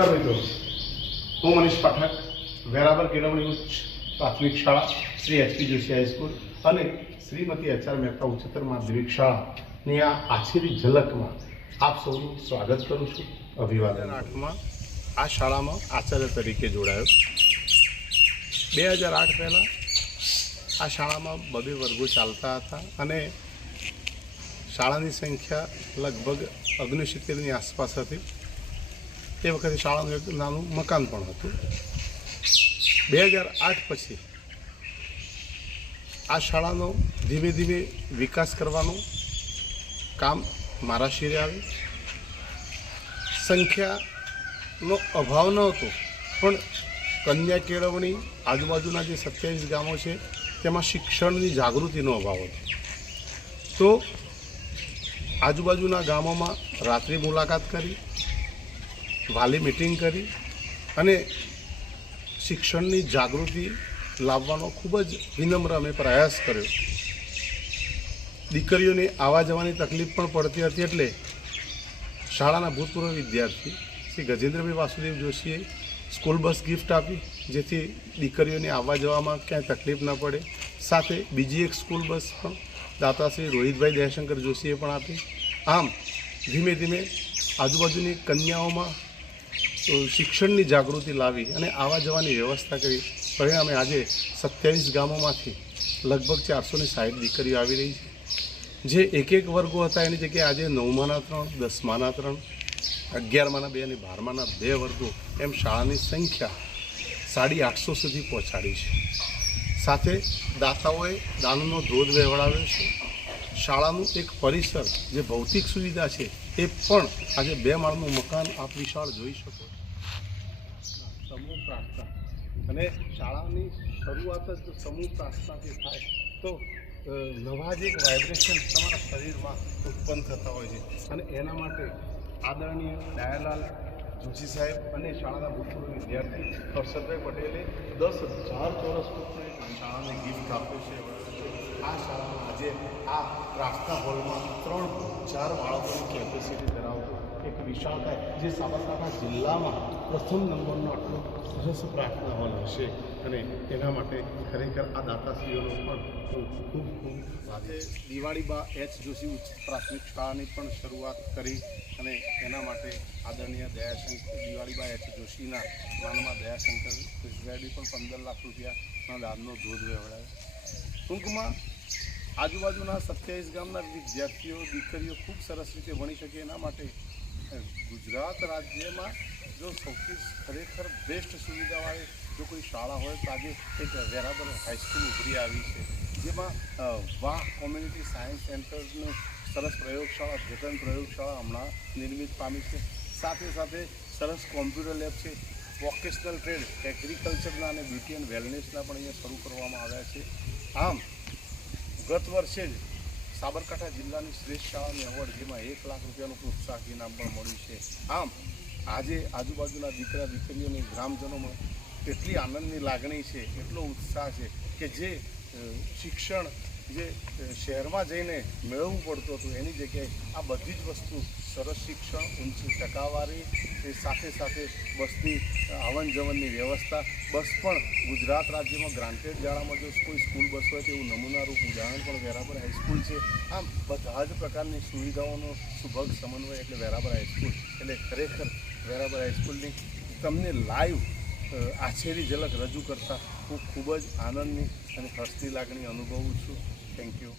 નમસ્કાર મિત્રો, હું મનીષ પાઠક, વેરાવળ કેળવણી ઉચ્ચ પ્રાથમિક શાળા, શ્રી એચપી જોશી હાઈસ્કૂલ અને શ્રીમતી એચઆર મહેતા ઉચ્ચતર માધ્યમિક શાળાની આ આછેરી ઝલકમાં આપ સૌનું સ્વાગત કરું છું. અભિવાદન. 2008માં આ શાળામાં આચાર્ય તરીકે જોડાયો. 2008 પહેલાં આ શાળામાં 2 વર્ગો ચાલતા હતા અને શાળાની સંખ્યા લગભગ 69ની આસપાસ હતી. તે વખતે શાળાનું એક નાનું મકાન પણ હતું. 2008 પછી આ શાળાનો ધીમે ધીમે વિકાસ કરવાનું કામ મારા શિરે આવ્યું. સંખ્યાનો અભાવ ન હતો, પણ કન્યા કેળવણી આજુબાજુના જે 27 ગામો છે તેમાં શિક્ષણની જાગૃતિનો અભાવ હતો. તો આજુબાજુના ગામોમાં રાત્રિ મુલાકાત કરી, વાલી મિટિંગ કરી અને શિક્ષણની જાગૃતિ લાવવાનો ખૂબ જ વિનમ્ર અમે પ્રયાસ કર્યો. દીકરીઓને આવવા જવાની તકલીફ પણ પડતી હતી, એટલે શાળાના ભૂતપૂર્વ વિદ્યાર્થી શ્રી ગજેન્દ્રભાઈ વાસુદેવ જોશીએ સ્કૂલ બસ ગિફ્ટ આપી, જેથી દીકરીઓને આવવા જવામાં ક્યાંય તકલીફ ન પડે. સાથે બીજી એક સ્કૂલ બસ પણ દાતા શ્રી રોહિતભાઈ દયાશંકર જોશીએ પણ આપી. આમ ધીમે ધીમે આજુબાજુની કન્યાઓમાં શિક્ષણની જાગૃતિ લાવી અને આવવા જવાની વ્યવસ્થા કરી. પરિણામે આજે 27 ગામોમાંથી લગભગ 460 દીકરીઓ આવી રહી છે. જે એક વર્ગો હતા એની જગ્યાએ આજે 9માના 3, 10માના 3, 11માના 2 અને 12માના 2 વર્ગો એમ શાળાની સંખ્યા 850 સુધી પહોંચાડી છે. સાથે દાતાઓએ દાનનો ધોધ વહેવડાવ્યો છે. શાળાનું એક પરિસર જે ભૌતિક સુવિધા છે એ પણ આજે 2 માળનું મકાન આપ વિશાળ જોઈ શકો છો. સમૂહ પ્રાર્થના અને શાળાની શરૂઆત જ સમૂહ પ્રાર્થનાથી થાય તો નવા જ એક વાઇબ્રેશન તમારા શરીરમાં ઉત્પન્ન થતા હોય છે. અને એના માટે આદરણીય ડાયાલાલ જોશી સાહેબ અને શાળાના ભૂતપૂર્વ વિદ્યાર્થી હર્ષદભાઈ પટેલે 10,000 ચોરસ ફૂટનો એક શાળાને ગિફ્ટ આપ્યો છે. આ શાળામાં આજે આ પ્રાર્થના હોલમાં 3,000 બાળકોની કેપેસિટી ધરાવતો એક વિશાળકાય, જે સાબરકાંઠા જિલ્લામાં પ્રથમ નંબરનો આટલો સરસ પ્રાર્થના હોલ હશે. અને એના માટે ખરેખર આ દાતાશ્રીઓનો પણ હું ખૂબ આજે દિવાળીબા એચ જોશી ઉચ્ચ પ્રાથમિક શાળાની પણ શરૂઆત કરી અને એના માટે આદરણીય દયાશંકર દિવાળીબા એચ જોશીના માનમાં દયાશંકર કૃષ્ણભાઈ પણ 15 લાખ રૂપિયાના દાનનો ધોધ વહેવડાવ્યો. ટૂંકમાં આજુબાજુના 27 ગામના વિદ્યાર્થીઓ દીકરીઓ ખૂબ સરસ રીતે ભણી શકે એના માટે ગુજરાત રાજ્યમાં જો સૌથી ખરેખર બેસ્ટ સુવિધાવાળી જો કોઈ શાળા હોય તો આજે એક વેરાવળ હાઈસ્કૂલ ઉભરી આવી છે, જેમાં વાહ કોમ્યુનિટી સાયન્સ સેન્ટરનું સરસ પ્રયોગશાળા, જતન પ્રયોગશાળા હમણાં નિર્મિત પામી છે. સાથે સાથે સરસ કોમ્પ્યુટર લેબ છે. વોકેશનલ ટ્રેડ, એગ્રીકલ્ચરના અને બ્યુટી એન્ડ વેલનેસના પણ અહીંયા શરૂ કરવામાં આવ્યા છે. આમ ગત વર્ષે જ સાબરકાંઠા જિલ્લાની શ્રેષ્ઠ શાળાની એવોર્ડ, જેમાં 1 લાખ રૂપિયાનું પ્રોત્સાહક ઇનામ પણ મળ્યું છે. આમ આજે આજુબાજુના દીકરા દીકરીઓની ગ્રામજનોમાં એટલી આનંદની લાગણી છે, એટલો ઉત્સાહ છે કે જે શિક્ષણ જે શહેરમાં જઈને મેળવવું પડતું હતું એની જગ્યાએ આ બધી જ વસ્તુ, સરસ શિક્ષણ, ઊંચી ટકાવારી, સાથે સાથે બસની આવન જવનની વ્યવસ્થા. બસ પણ ગુજરાત રાજ્યમાં ગ્રાન્ટેડ શાળામાં જો કોઈ સ્કૂલ બસ હોય તેવું નમૂનારૂપ ઉદાહરણ પણ વેરાવળ હાઈસ્કૂલ છે. આમ બધા જ પ્રકારની સુવિધાઓનો સુભગ સમન્વય એટલે વેરાવળ હાઈસ્કૂલ. એટલે ખરેખર વેરાવળ હાઈસ્કૂલની તમને લાઈવ આછેરી ઝલક રજૂ કરતાં હું ખૂબ જ આનંદની અને હર્ષની લાગણી અનુભવું છું. Thank you.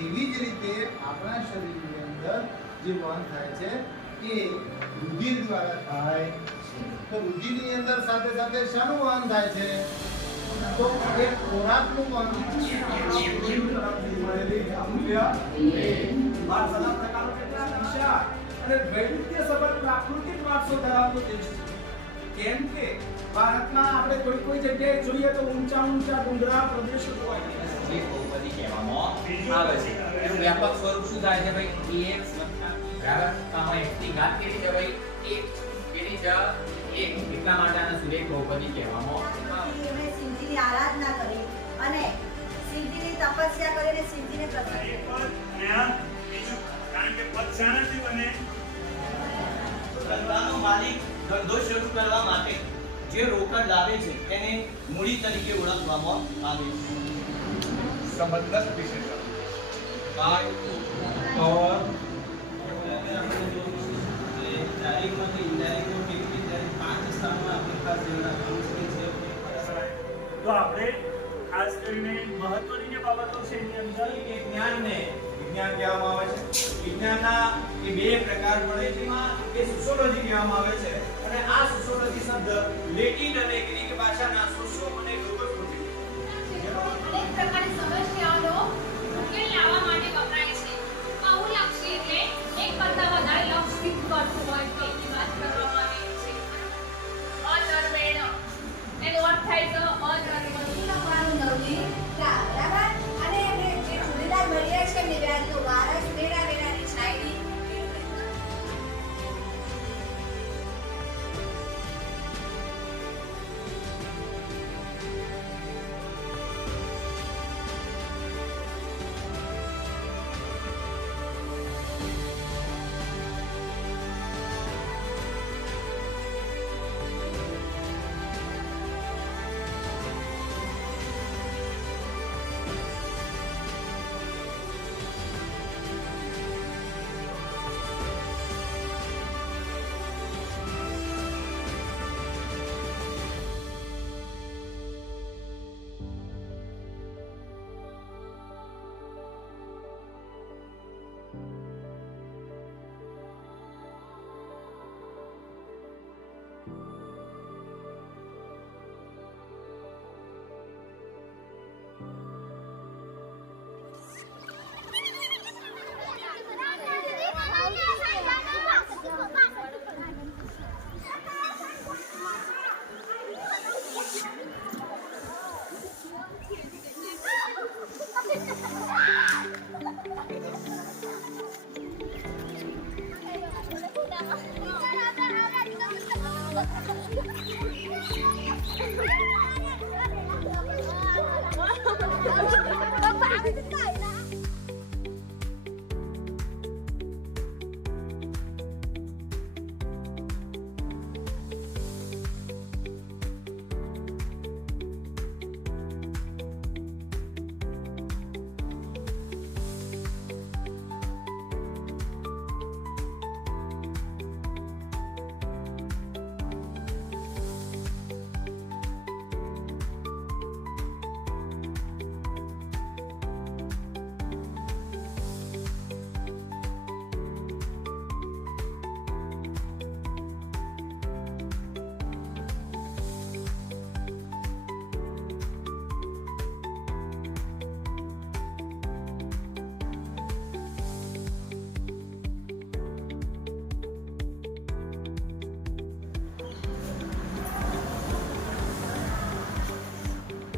એવી જ રીતે આપણા શરીરની અંદર જે વહન થાય છે એ રુધિર દ્વારા થાય છે. તો રુધિરની અંદર સાથે સાથે શાનું વહન થાય છે? તો એ ખોરાકનું વહન અને વૈવિધ્ય સભર પ્રાકૃતિક વારસો ધરાવતો દેશ છે. કેમ કે ભારતમાં આપણે કોઈ જગ્યાએ જોઈએ તો ઊંચા ડુંગરા પ્રદેશો હોય છે. જે બહુપદી કહેવામાં આવે છે. એનું વ્યાપક સ્વરૂપ શું થાય છે ભાઈ? ax બરાબર આમાં x ની ઘાત કેટલી છે ભાઈ? 1 કેટલી છે? 1. એટલા માટે આને સુરેખ બહુપદી કહેવામાં આવે છે. એમણે શિવજીની આરાધના કરી અને શિવજીની તપસ્યા કરીને શિવજીને પ્રસન્ન કર્યા. કારણ કે પદ શાનાથી બને? ધંધાનો માલિક ધંધો શરૂ કરવા માટે જે રોકડ લાવે છે તેને મૂડી તરીકે ઓળખવામાં આવે છે. સંબંધ વિશેષણ और તારીખમાંથી ઇન્ડાયરેક્ટ કેવી રીતે 5 સ્થાનમાં આપણે ખાસ ધ્યાન રાખવાનું છે. તો આપણે ખાસ કરીને મહત્વની જે બાબતો છે એની અંદર કે વિજ્ઞાન કહેવામાં આવે છે. વિજ્ઞાનના એ બે પ્રકાર પડે છે. એમાં એ સોશિયોલોજી કહેવામાં આવે છે અને આ સોશિયોલોજી શબ્દ લેટિન અને ગ્રીક ભાષાના સોશિયો અને લોગોસ માંથી અનેક પ્રકારની સમસ્યાઓનો ઉકેલ લાવવા માટે વપરાય છે. બહુલક્ષી એટલે એક કરતાં વધારે લક્ષ સિદ્ધ કરતું હોય તેની વાત કરવામાં આવી છે. અધર્મેણ એનો અર્થ થાય છે અધર્મ. લખવાનું નવની બરાબર અને એમને જે ચૂડીદાર મળ્યા છે એમને વ્યાજનો વારસ વેરા વેરાની છાયડી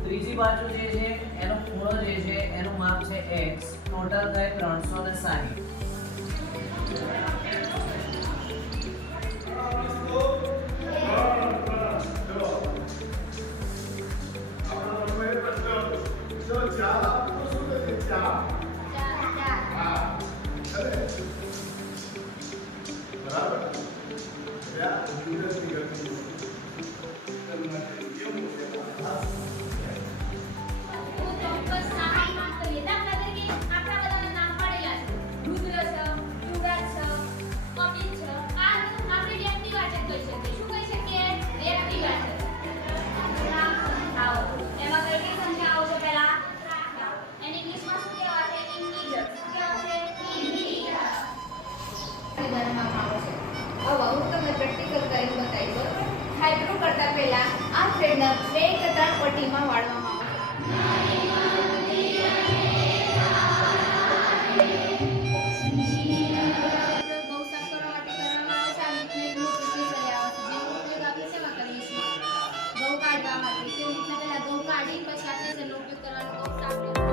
ત્રીજી બાજુ જે છે એનો ખૂણો જે છે એનું માપ છે x. ટોટલ થાય 360. હું ચોક્કસ 2 કે 3 પટ્ટીમાં વાળવામાં આવશે. ગૌ સાફ કરવા માટે કરવામાં આવે છે. આ રીતના એક મોટું સ્પેશિયલ આવે છે, જેનો ઉપયોગ આપણે શેમાં કરીએ છીએ? ઘઉં કાઢવા માટે. કેવી રીતના પહેલા ઘઉં કાઢી પછી આપણે શેનો ઉપયોગ કરવાનો? ઘઉં સાફ કરવા.